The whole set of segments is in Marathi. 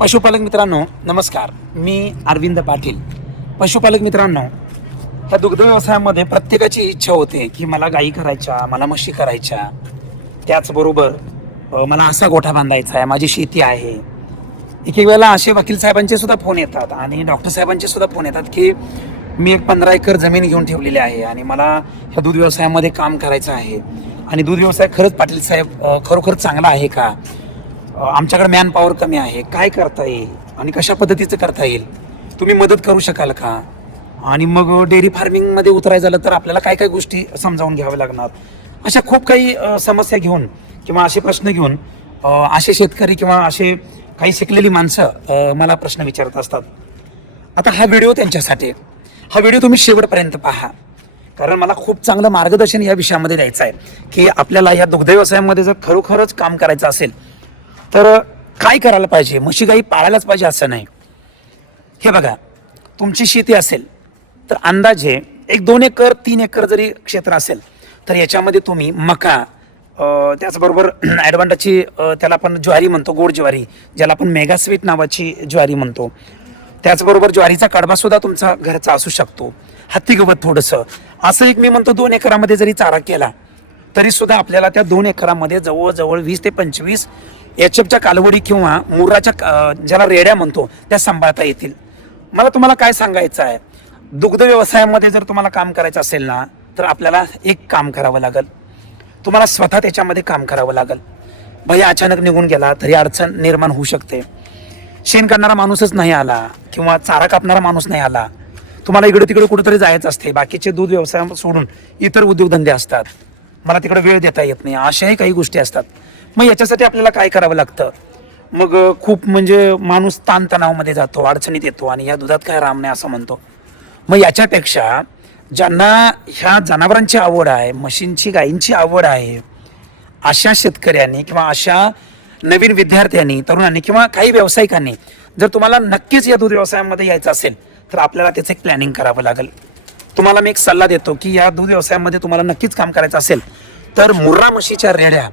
पशुपालक मित्रांनो नमस्कार. मी अरविंद पाटील. पशुपालक मित्रांनो ह्या दुग्ध व्यवसायामध्ये प्रत्येकाची इच्छा होते की मला गायी करायच्या मला म्हशी करायच्या. त्याचबरोबर मला असा गोठा बांधायचा आहे माझी शेती आहे. एक एक वेळेला असे वकील साहेबांचे सुद्धा फोन येतात आणि डॉक्टर साहेबांचे सुद्धा फोन येतात की मी एक पंधरा एकर जमीन घेऊन ठेवलेली आहे आणि मला ह्या दूध व्यवसायामध्ये काम करायचं आहे. आणि दूध व्यवसाय खरंच पाटील साहेब खरोखर चांगला आहे का? आमच्याकडे मॅन पॉवर कमी आहे. काय करता येईल? आणि कशा पद्धतीचं करता येईल? तुम्ही मदत करू शकाल का? आणि मग डेअरी फार्मिंगमध्ये उतरायचं झालं तर आपल्याला काय काय गोष्टी समजावून घ्याव्या लागणार? अशा खूप काही समस्या घेऊन किंवा असे प्रश्न घेऊन असे शेतकरी किंवा असे काही शिकलेली माणसं मला प्रश्न विचारत असतात. आता हा व्हिडिओ त्यांच्यासाठी. आहे. हा व्हिडिओ तुम्ही शेवटपर्यंत पहा. कारण मला खूप चांगलं मार्गदर्शन या विषयामध्ये द्यायचं आहे की आपल्याला या दुग्ध व्यवसायामध्ये जर खरोखरच काम करायचं असेल तर काय करायला पाहिजे? म्हशी गाई पाळायलाच पाहिजे असं नाही. हे बघा तुमची शेती असेल तर अंदाजे एक दोन एकर तीन एकर जरी क्षेत्र असेल तर याच्यामध्ये तुम्ही मका त्याचबरोबर ॲडव्हांटाची त्याला आपण ज्वारी म्हणतो गोड ज्वारी ज्याला आपण मेगास्वीट नावाची ज्वारी म्हणतो. त्याचबरोबर ज्वारीचा कडबासुद्धा तुमचा घरचा असू शकतो. हत्ती गवत थोडंसं. असं एक मी म्हणतो दोन एकरामध्ये जरी चारा केला तरी सुद्धा आपल्याला त्या दोन एकरामध्ये जवळजवळ वीस ते पंचवीस एच एफच्या कालवडी किंवा मुराच्या ज्याला रेड्या म्हणतो त्या सांभाळता येतील. मला तुम्हाला काय सांगायचं आहे? दुग्ध व्यवसायामध्ये जर तुम्हाला काम करायचं असेल ना तर आपल्याला एक काम करावं लागेल. तुम्हाला स्वतः त्याच्यामध्ये काम करावं लागेल. भैया अचानक निघून गेला तरी अडचण निर्माण होऊ शकते. शेण करणारा माणूसच नाही आला किंवा चारा कापणारा माणूस नाही आला तुम्हाला इकडे तिकडे कुठेतरी जायचं असते. बाकीचे दूध व्यवसाय सोडून इतर उद्योगधंदे असतात. मला तिकडे वेळ देता येत नाही. अशाही काही गोष्टी असतात. मग याच्यासाठी आपल्याला काय करावं लागतं? मग खूप म्हणजे माणूस ताणतणावामध्ये जातो अडचणीत येतो आणि या दुधात काय राम नाही असं म्हणतो. मग याच्यापेक्षा ज्यांना ह्या जनावरांची आवड आहे म्हशींची गायींची आवड आहे अशा शेतकऱ्यांनी किंवा अशा नवीन विद्यार्थ्यांनी तरुणांनी किंवा काही व्यावसायिकांनी जर तुम्हाला नक्कीच या दूध व्यवसायामध्ये यायचं असेल तर आपल्याला त्याचं एक प्लॅनिंग करावं लागेल. तुम्हाला मी एक सल्ला देतो की या दूध व्यवसायामध्ये तुम्हाला नक्कीच काम करायचं असेल तर मुर्रा म्हशीच्या रेड्या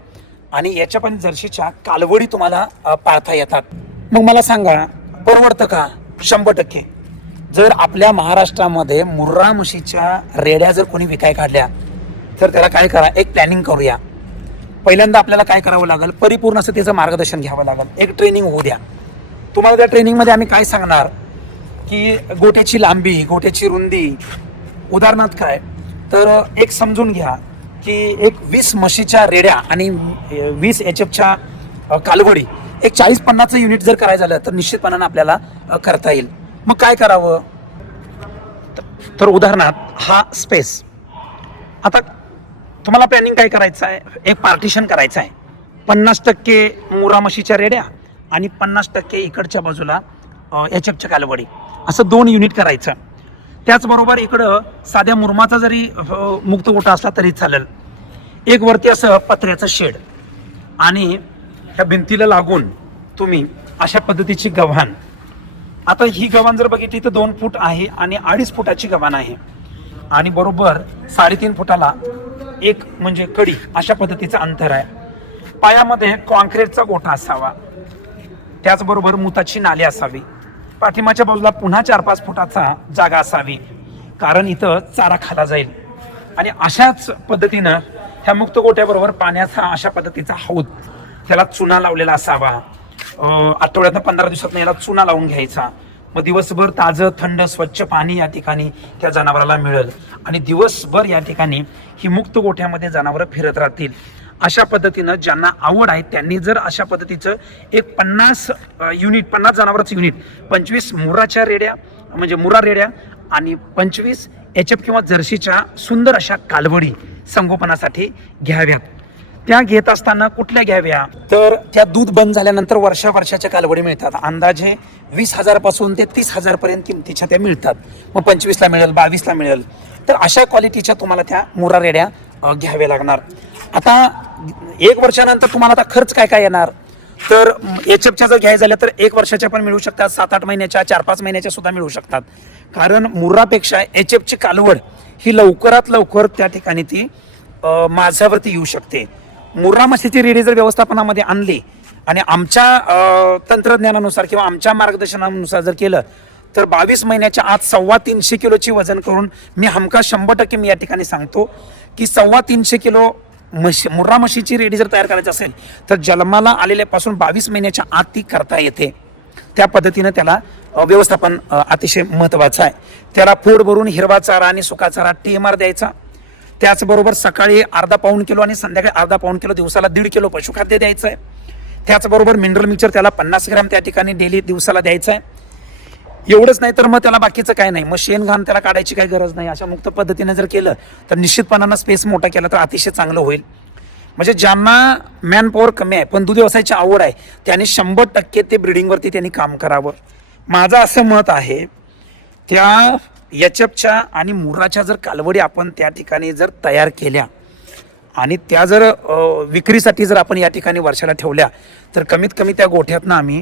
आणि याच्या पण जर्शीच्या कालवडी तुम्हाला पाळता येतात. मग मला सांगा परवडतं का? शंभर टक्के. जर आपल्या महाराष्ट्रामध्ये मुर्रा म्हशीच्या रेड्या जर कोणी विकाय काढल्या तर त्याला काय करा एक प्लॅनिंग करूया. पहिल्यांदा आपल्याला काय करावं लागेल परिपूर्ण असं त्याचं मार्गदर्शन घ्यावं लागेल. एक ट्रेनिंग होऊ द्या. तुम्हाला त्या ट्रेनिंगमध्ये आम्ही काय सांगणार की गोट्याची लांबी गोट्याची रुंदी उदाहरणार्थ काय? तर एक समजून घ्या की एक वीस म्हशीच्या रेड्या आणि वीस एच एफच्या कालवडी एक चाळीस पन्नासचं युनिट जर करायचं झालं तर निश्चितपणानं आपल्याला करता येईल. मग काय करावं? तर उदाहरणार्थ हा स्पेस. आता तुम्हाला प्लॅनिंग काय करायचं आहे? एक पार्टिशन करायचं आहे. पन्नास टक्के मुरा म्हशीच्या रेड्या आणि पन्नास टक्के इकडच्या बाजूला एच एफच्या कालवडी. असं दोन युनिट करायचं. त्याचबरोबर इकडं साध्या मुरमाचा जरी मुक्त गोटा असला तरी चालेल. एक वरती असं पत्र्याचं शेड. आणि ह्या भिंतीला लागून तुम्ही अशा पद्धतीची गव्हाण. आता ही गव्हाण जर बघितली तर दोन फूट आहे आणि अडीच फुटाची गव्हाण आहे. आणि बरोबर साडेतीन फुटाला एक म्हणजे कडी अशा पद्धतीचं अंतर आहे. पायामध्ये कॉन्क्रीटचा गोठा असावा. त्याचबरोबर मुताची नाली असावी. पाठीमाच्या बाजूला पुन्हा चार पाच फुटाचा जागा असावी. कारण इथं चारा खाला जाईल. आणि अशाच पद्धतीनं ह्या मुक्त गोट्याबरोबर पाण्याचा अशा पद्धतीचा हौद त्याला चुना लावलेला असावा. आठवड्यात आठवड्यातनं पंधरा दिवसात याला चुना लावून घ्यायचा. मग दिवसभर ताजं थंड स्वच्छ पाणी या ठिकाणी त्या जनावराला मिळेल. आणि दिवसभर या ठिकाणी ही मुक्त गोठ्यामध्ये जनावरं फिरत राहतील. अशा पद्धतीनं ज्यांना आवड आहे त्यांनी जर अशा पद्धतीचं एक पन्नास युनिट पन्नास जनावरांचं युनिट पंचवीस मुराच्या रेड्या म्हणजे मुरा रेड्या आणि पंचवीस एच एफ किंवा जर्सीच्या सुंदर अशा कालवडी संगोपनासाठी घ्याव्यात. त्या घेत असताना कुठल्या घ्याव्या? तर त्या दूध बंद झाल्यानंतर वर्षा वर्षाच्या कालवडी मिळतात. अंदाजे वीस हजारपासून ते तीस हजारपर्यंत किमतीच्या त्या मिळतात. मग पंचवीसला मिळेल बावीसला मिळेल. तर अशा क्वालिटीच्या तुम्हाला त्या मुरा रेड्या घ्याव्या लागणार. आता एक वर्षानंतर तुम्हाला आता खर्च काय काय येणार? तर एच एफच्या जर घ्याय झालं तर एक वर्षाच्या पण मिळू शकतात सात आठ महिन्याच्या चार पाच महिन्याच्या सुद्धा मिळू शकतात. कारण मुर्रापेक्षा एच एफची कालवड ही लवकरात लवकर त्या ठिकाणी ती माझ्यावरती येऊ शकते. मुर्रा मशीची रेडी जर व्यवस्थापनामध्ये आणली आणि आमच्या तंत्रज्ञानानुसार किंवा आमच्या मार्गदर्शनानुसार जर केलं तर बावीस महिन्याच्या आत सव्वा तीनशे किलोची वजन करून मी हमका शंभर टक्के मी या ठिकाणी सांगतो की सव्वा तीनशे किलो म्हशी मुर्रा म्हशीची रेडी जर तयार करायची असेल तर जन्माला आलेल्यापासून बावीस महिन्याच्या आत ती करता येते. त्या पद्धतीनं त्याला व्यवस्थापन अतिशय महत्त्वाचं आहे. त्याला फोड भरून हिरवा चारा आणि सुका चारा टी एम आर द्यायचा. त्याचबरोबर सकाळी अर्धा पाऊण किलो आणि संध्याकाळी अर्धा पाऊण किलो दिवसाला दीड किलो पशुखाद्य द्यायचं आहे त्याचबरोबर मिनरल मिक्सर त्याला पन्नास ग्रॅम त्या ठिकाणी डेली दिवसाला द्यायचं आहे एवढंच नाही तर मग त्याला बाकीचं काय नाही. मग शेण घाण त्याला काढायची काही गरज नाही. अशा मुक्त पद्धतीने जर केलं तर निश्चितपणानं स्पेस मोठा केला तर अतिशय चांगलं होईल. म्हणजे ज्यांना मॅन पॉवर कमी आहे पण दूध व्यवसायाची आवड आहे त्यांनी शंभर टक्के ते ब्रिडिंगवरती त्यांनी काम करावं. माझं असं मत आहे त्या एचएफच्या आणि मुराच्या जर कालवडी आपण त्या ठिकाणी जर तयार केल्या आणि त्या जर विक्रीसाठी जर आपण या ठिकाणी वर्षाला ठेवल्या तर कमीत कमी त्या गोठ्यातनं आम्ही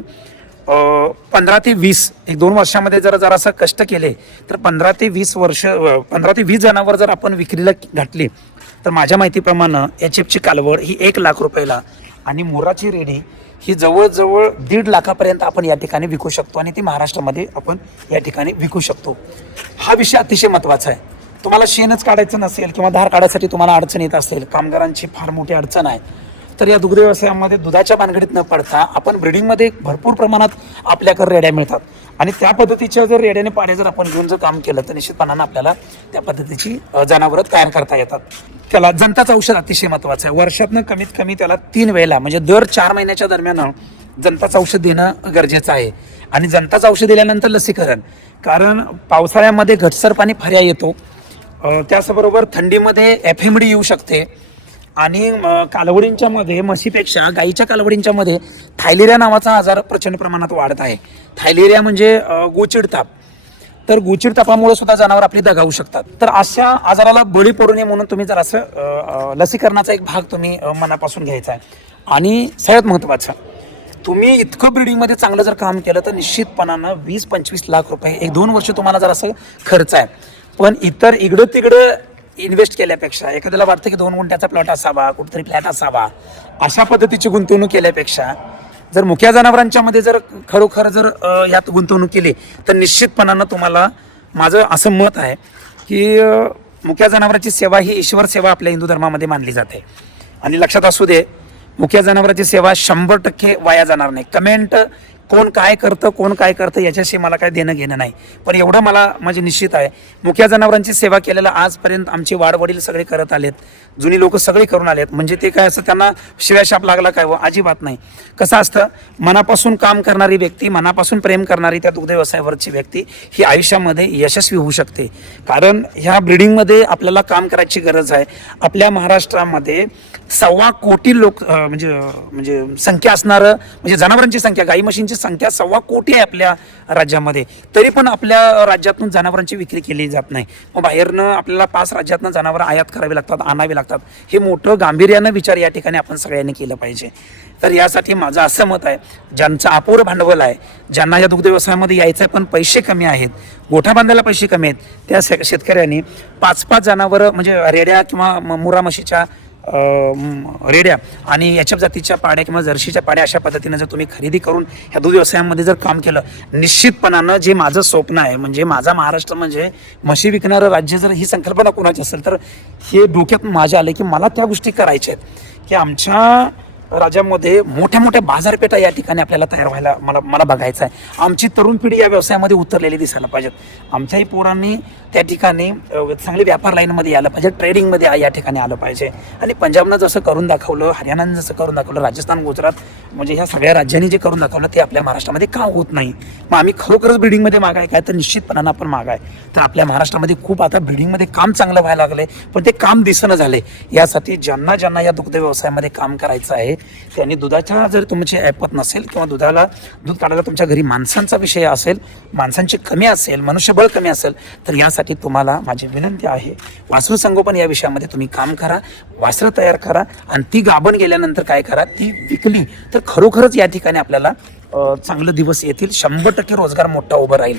पंधरा ते वीस एक दोन वर्षामध्ये जर जरासं कष्ट केले तर पंधरा ते वीस वर्ष पंधरा ते वीस जणांवर जर आपण विक्रीला घातली तर माझ्या माहितीप्रमाणे एच एफची कालवड ही एक लाख रुपयाला आणि मोराची रेडी ही जवळजवळ दीड लाखापर्यंत आपण या ठिकाणी विकू शकतो आणि ती महाराष्ट्रामध्ये आपण या ठिकाणी विकू शकतो. हा विषय अतिशय महत्त्वाचा आहे. तुम्हाला शेणच काढायचं नसेल किंवा धार काढायसाठी तुम्हाला अडचण येत असेल कामगारांची फार मोठी अडचण आहे. तर या दुग्ध व्यवसायामध्ये दुधाच्या भानगडीत न पडता आपण ब्रिडिंगमध्ये भरपूर प्रमाणात आपल्याकडे रेड्या मिळतात. आणि त्या पद्धतीच्या जर रेड्याने पाड्या जर आपण घेऊन जर काम केलं तर निश्चितपणानं आपल्याला त्या पद्धतीची जनावरं तयार करता येतात. त्याला जनताचं औषध अतिशय महत्त्वाचं आहे. वर्षातनं कमीत कमी त्याला तीन वेळेला म्हणजे दर चार महिन्याच्या दरम्यान जनताचं औषध देणं गरजेचं आहे. आणि जनताचं औषध दिल्यानंतर लसीकरण. कारण पावसाळ्यामध्ये घटसर पाणी फर्या येतो. त्याचबरोबर थंडीमध्ये एफएमडी येऊ शकते. आणि कालवडींच्या मध्ये म्हशीपेक्षा गाईच्या कालवडींच्या मध्ये थायलेरिया नावाचा आजार प्रचंड प्रमाणात वाढत आहे. थायलेरिया म्हणजे गोचिडताप गोचिड ताप. तर गोचिड तापामुळे सुद्धा जनावर आपली दगावू शकतात. तर अशा आजाराला बळी पडू नये म्हणून तुम्ही जर असं लसीकरणाचा एक भाग तुम्ही मनापासून घ्यायचा आहे. आणि सगळ्यात महत्त्वाचं तुम्ही इतकं ब्रिडिंगमध्ये चांगलं जर काम केलं तर निश्चितपणानं वीस पंचवीस लाख रुपये एक दोन वर्ष तुम्हाला जर असं खर्च आहे. पण इतर इकडं तिकडं इन्व्हेस्ट केल्यापेक्षा एखाद्याला वाटतं की दोन गुंठ्याचा प्लॉट असावा कुठेतरी फ्लॅट असावा अशा पद्धतीची गुंतवणूक केल्यापेक्षा जर मुख्या जनावरांच्या मध्ये जर खरोखर जर यात गुंतवणूक केली तर निश्चितपणानं तुम्हाला माझं असं मत आहे की मुख्या जनावरांची सेवा ही ईश्वर सेवा आपल्या हिंदू धर्मामध्ये मानली जाते. आणि लक्षात असू दे मुख्या जनावरांची सेवा शंभर टक्के वाया जाणार नाही. कमेंट कोण काय करतं कोण काय करतं याच्याशी मला काय देणं घेणं नाही. पण एवढं मला म्हणजे निश्चित आहे. मुख्या जनावरांची सेवा केलेलं आजपर्यंत आमचे वाडवडील सगळे करत आलेत. जुनी लोक सगळे करून आलेत. म्हणजे ते काय असं त्यांना शिव्याशाप लागला काय व अजिबात नाही. कसं असतं? मनापासून काम करणारी व्यक्ती मनापासून प्रेम करणारी त्या दुग्ध व्यवसायावरची व्यक्ती ही आयुष्यामध्ये यशस्वी होऊ शकते. कारण ह्या ब्रिडिंगमध्ये आपल्याला काम करायची गरज आहे. आपल्या महाराष्ट्रामध्ये सव्वा कोटी लोक म्हणजे म्हणजे संख्या असणारं म्हणजे जनावरांची संख्या गाई म्हशींची संख्या सव्वा कोटी आहे आपल्या राज्यामध्ये. तरी पण आपल्या राज्यातून जनावरांची विक्री केली जात नाही. मग बाहेरनं आपल्याला पाच राज्यातनं जनावरं आयात करावी लागतात आणावी लागतात. हे मोठं गांभीर्यानं विचार या ठिकाणी आपण सगळ्यांनी केलं पाहिजे. तर यासाठी माझं असं मत आहे ज्यांचं अपूर भांडवल आहे ज्यांना या दुग्ध व्यवसायामध्ये यायचं आहे पण पैसे कमी आहेत गोठा बांधायला पैसे कमी आहेत त्या शेतकऱ्यांनी पाच पाच जनावरं म्हणजे रेड्या किंवा म- मुरा म्हशीच्या रेड्या आणि याच्या जातीच्या पाड्या किंवा जर्शीच्या पाड्या अशा पद्धतीनं जर तुम्ही खरेदी करून ह्या दूध व्यवसायामध्ये जर काम केलं निश्चितपणानं जे माझं स्वप्न आहे म्हणजे माझा महाराष्ट्र म्हणजे म्हशी विकणारं राज्य जर ही संकल्पना कोणाची असेल तर हे डोक्यात माझ्या आले की मला त्या गोष्टी करायच्या आहेत. की आमच्या राज्यामध्ये मोठ्या मोठ्या बाजारपेठा या ठिकाणी आपल्याला तयार व्हायला मला मला बघायचं आहे. आमची तरुण पिढी या व्यवसायामध्ये उतरलेली दिसायला पाहिजेत. आमच्याही पोरांनी त्या ठिकाणी चांगले व्यापार लाईनमध्ये यायला पाहिजे ट्रेडिंगमध्ये या ठिकाणी आलं पाहिजे. आणि पंजाबनं जसं करून दाखवलं हरियाणानं जसं करून दाखवलं राजस्थान गुजरात म्हणजे ह्या सगळ्या राज्यांनी जे करून दाखवलं ते आपल्या महाराष्ट्रामध्ये का होत नाही? मग आम्ही खरोखरच ब्रिडिंगमध्ये मागाय काय? तर निश्चितपणानं आपण मागाय. तर आपल्या महाराष्ट्रामध्ये खूप आता ब्रिडिंगमध्ये काम चांगलं व्हायला लागलंय. पण ते काम दिसणं झाले यासाठी ज्यांना ज्यांना या दुग्ध व्यवसायामध्ये काम करायचं आहे त्यांनी दुधाच्या जर तुमची ऐपत नसेल किंवा दुधाला दूध काढायला तुमच्या घरी माणसांचा विषय असेल माणसांची कमी असेल मनुष्यबळ कमी असेल तर यासाठी तुम्हाला माझी विनंती आहे वासरू संगोपन या विषयामध्ये तुम्ही काम करा वासरं तयार करा आणि ती गाभण गेल्यानंतर काय करा ती विकली तर खरोखरच या ठिकाणी आपल्याला चांगले दिवस येतील शंभर टक्के रोजगार मोठा उभं राहील.